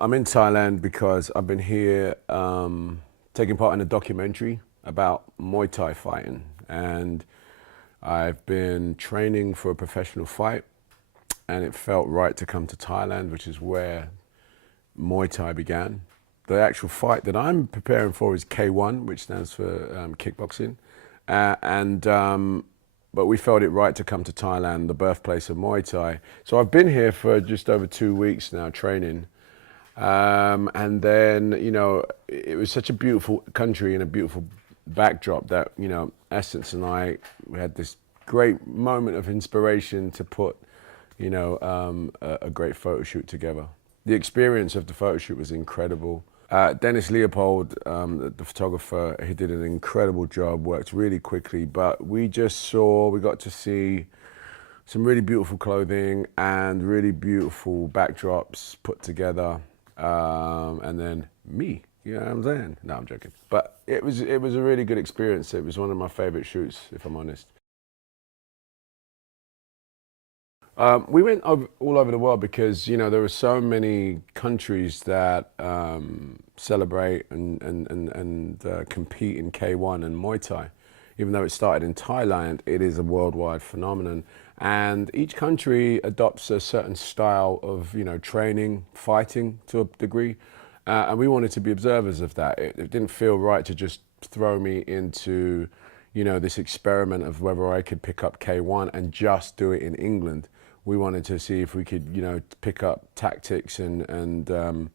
I'm in Thailand because I've been here taking part in a documentary about Muay Thai fighting. And I've been training for a professional fight, and it felt right to come to Thailand, which is where Muay Thai began. The actual fight that I'm preparing for is K1, which stands for kickboxing. But we felt it right to come to Thailand, the birthplace of Muay Thai. So I've been here for just over 2 weeks now training. And then, it was such a beautiful country and a beautiful backdrop that, Essence and we had this great moment of inspiration to put, a great photo shoot together. The experience of the photo shoot was incredible. Dennis Leopold, the photographer, he did an incredible job, worked really quickly, but we got to see some really beautiful clothing and really beautiful backdrops put together. And then me, you know what I'm saying? No, I'm joking. But it was a really good experience. It was one of my favorite shoots, if I'm honest. We went all over the world because, there are so many countries that celebrate and compete in K1 and Muay Thai. Even though it started in Thailand, it is a worldwide phenomenon. And each country adopts a certain style of, training, fighting to a degree. And we wanted to be observers of that. It didn't feel right to just throw me into, this experiment of whether I could pick up K1 and just do it in England. We wanted to see if we could, pick up tactics and the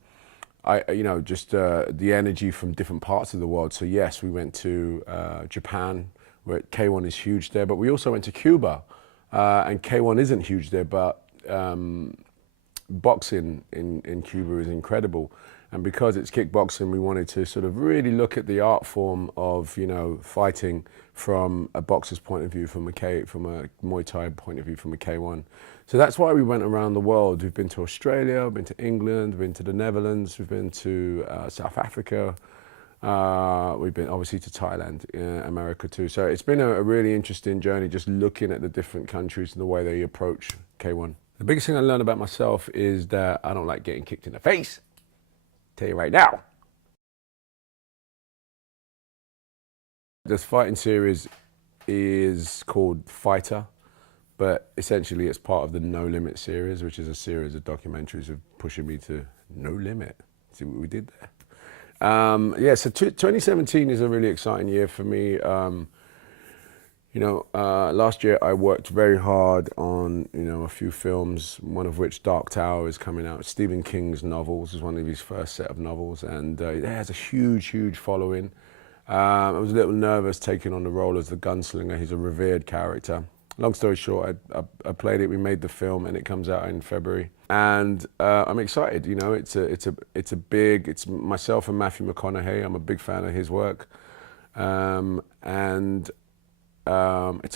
energy from different parts of the world. So yes, we went to Japan, where K1 is huge there, but we also went to Cuba, and K1 isn't huge there, but boxing in Cuba is incredible. And because it's kickboxing, we wanted to sort of really look at the art form of, fighting from a boxer's point of view, from a Muay Thai point of view, from a K1. So that's why we went around the world. We've been to Australia, we've been to England, we've been to the Netherlands, we've been to South Africa, we've been obviously to Thailand, America too. So it's been a really interesting journey, just looking at the different countries and the way they approach K1. The biggest thing I learned about myself is that I don't like getting kicked in the face. Tell you right now. This fighting series is called Fighter, but essentially it's part of the No Limit series, which is a series of documentaries of pushing me to no limit. See what we did there? So 2017 is a really exciting year for me. Last year I worked very hard on, a few films, one of which, Dark Tower, is coming out. Stephen King's novels, is one of his first set of novels, and it has a huge, huge following. I was a little nervous taking on the role as the gunslinger. He's a revered character. Long story short, I played it, we made the film, and it comes out in February. And I'm excited, it's myself and Matthew McConaughey. I'm a big fan of his work. It's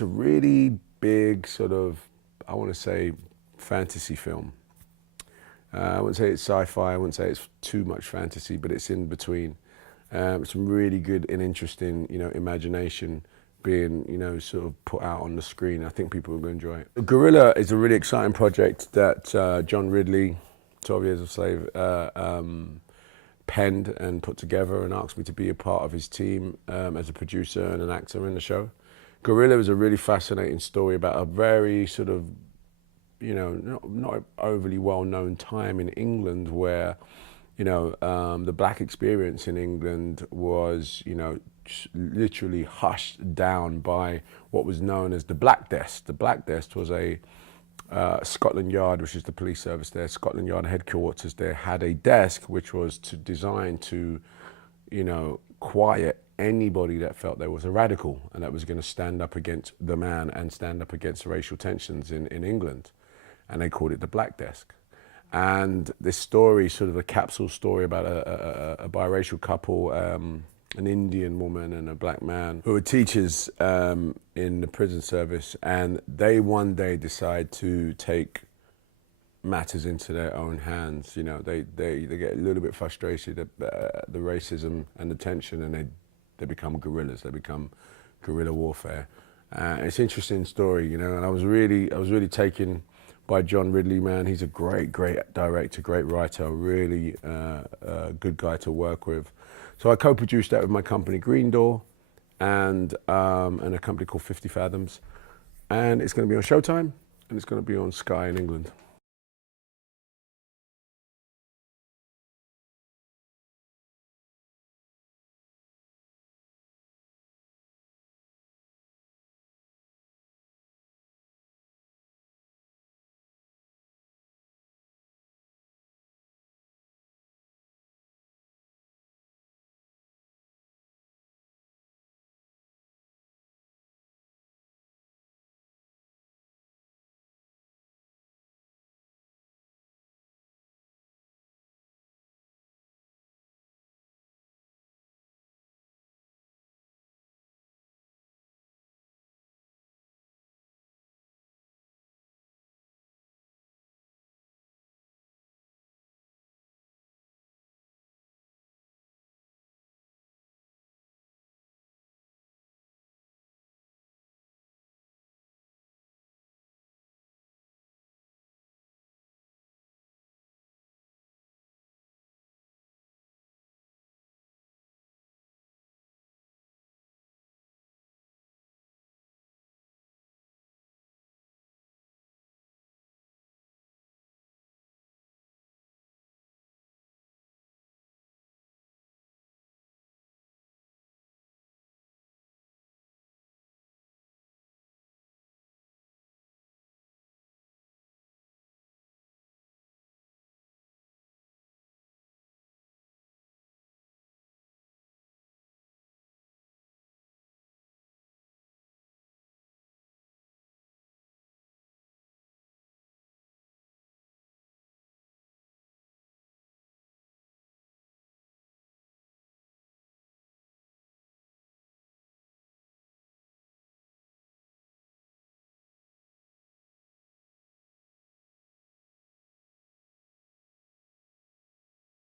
a really big sort of, I want to say, fantasy film. I wouldn't say it's sci-fi, I wouldn't say it's too much fantasy, but it's in between. Some really good and interesting, imagination being, sort of put out on the screen. I think people will enjoy it. Gorilla is a really exciting project that John Ridley, 12 Years a Slave, penned and put together and asked me to be a part of his team as a producer and an actor in the show. Gorilla is a really fascinating story about a very sort of, not overly well-known time in England where, the black experience in England was, literally hushed down by what was known as the Black Desk. The Black Desk was a Scotland Yard, which is the police service there, Scotland Yard headquarters there, had a desk which was designed to, quiet anybody that felt there was a radical and that was going to stand up against the man and stand up against racial tensions in England. And they called it the Black Desk. And this story, sort of a capsule story about a biracial couple, an Indian woman and a black man, who were teachers in the prison service, and they one day decide to take matters into their own hands. They get a little bit frustrated at the racism and the tension, and they become guerrillas. They become guerrilla warfare. It's an interesting story, and I was really taken by John Ridley, man. He's a great director, great writer, really good guy to work with. So I co-produced that with my company Green Door and a company called 50 Fathoms. And it's going to be on Showtime and it's going to be on Sky in England.